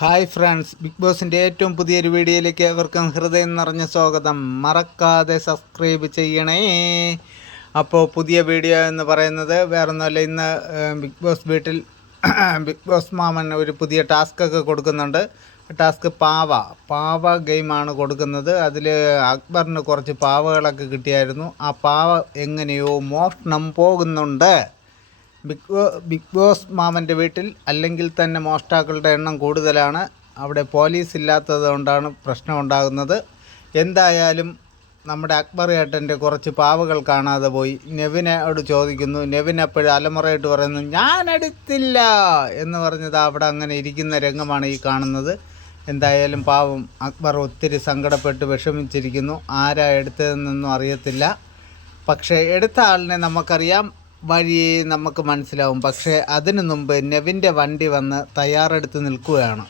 Hi friends, big ബോസിൻ്റെ ഏറ്റവും പുതിയൊരു വീഡിയോയിലേക്ക് അവർക്കും ഹൃദയം നിറഞ്ഞ സ്വാഗതം. മറക്കാതെ സബ്സ്ക്രൈബ് ചെയ്യണേ. അപ്പോൾ പുതിയ വീഡിയോ എന്ന് പറയുന്നത് വേറൊന്നുമല്ല, ഇന്ന് ബിഗ് ബോസ് വീട്ടിൽ ബിഗ് ബോസ് മാമൻ ഒരു പുതിയ ടാസ്ക്കൊക്കെ കൊടുക്കുന്നുണ്ട്. ടാസ്ക് പാവ ഗെയിമാണ് കൊടുക്കുന്നത്. അതിൽ അക്ബറിന് കുറച്ച് പാവകളൊക്കെ കിട്ടിയായിരുന്നു. ആ പാവ എങ്ങനെയോ മോഷണം പോകുന്നുണ്ട്. ബിഗ് ബോസ് മാമൻ്റെ വീട്ടിൽ അല്ലെങ്കിൽ തന്നെ മോഷ്ടാക്കളുടെ എണ്ണം കൂടുതലാണ്. അവിടെ പോലീസ് ഇല്ലാത്തത് കൊണ്ടാണ് പ്രശ്നം ഉണ്ടാകുന്നത്. എന്തായാലും നമ്മുടെ അക്ബർ ഏട്ടൻ്റെ കുറച്ച് പാവകൾ കാണാതെ പോയി. നെവിനോട് ചോദിക്കുന്നു. നെവിൻ അപ്പോഴും അലമുറയിട്ട് പറയുന്നു, ഞാൻ എടുത്തില്ല എന്ന് പറഞ്ഞത് അവിടെ അങ്ങനെ ഇരിക്കുന്ന രംഗമാണ് ഈ കാണുന്നത്. എന്തായാലും പാവം അക്ബർ ഒത്തിരി സങ്കടപ്പെട്ട് വിഷമിച്ചിരിക്കുന്നു. ആരാ എടുത്തതെന്നൊന്നും അറിയത്തില്ല. പക്ഷേ എടുത്ത ആളിനെ നമുക്കറിയാം, വഴി നമുക്ക് മനസ്സിലാവും. പക്ഷേ അതിനു മുമ്പ് നെവിൻ്റെ വണ്ടി വന്ന് തയ്യാറെടുത്ത് നിൽക്കുകയാണ്.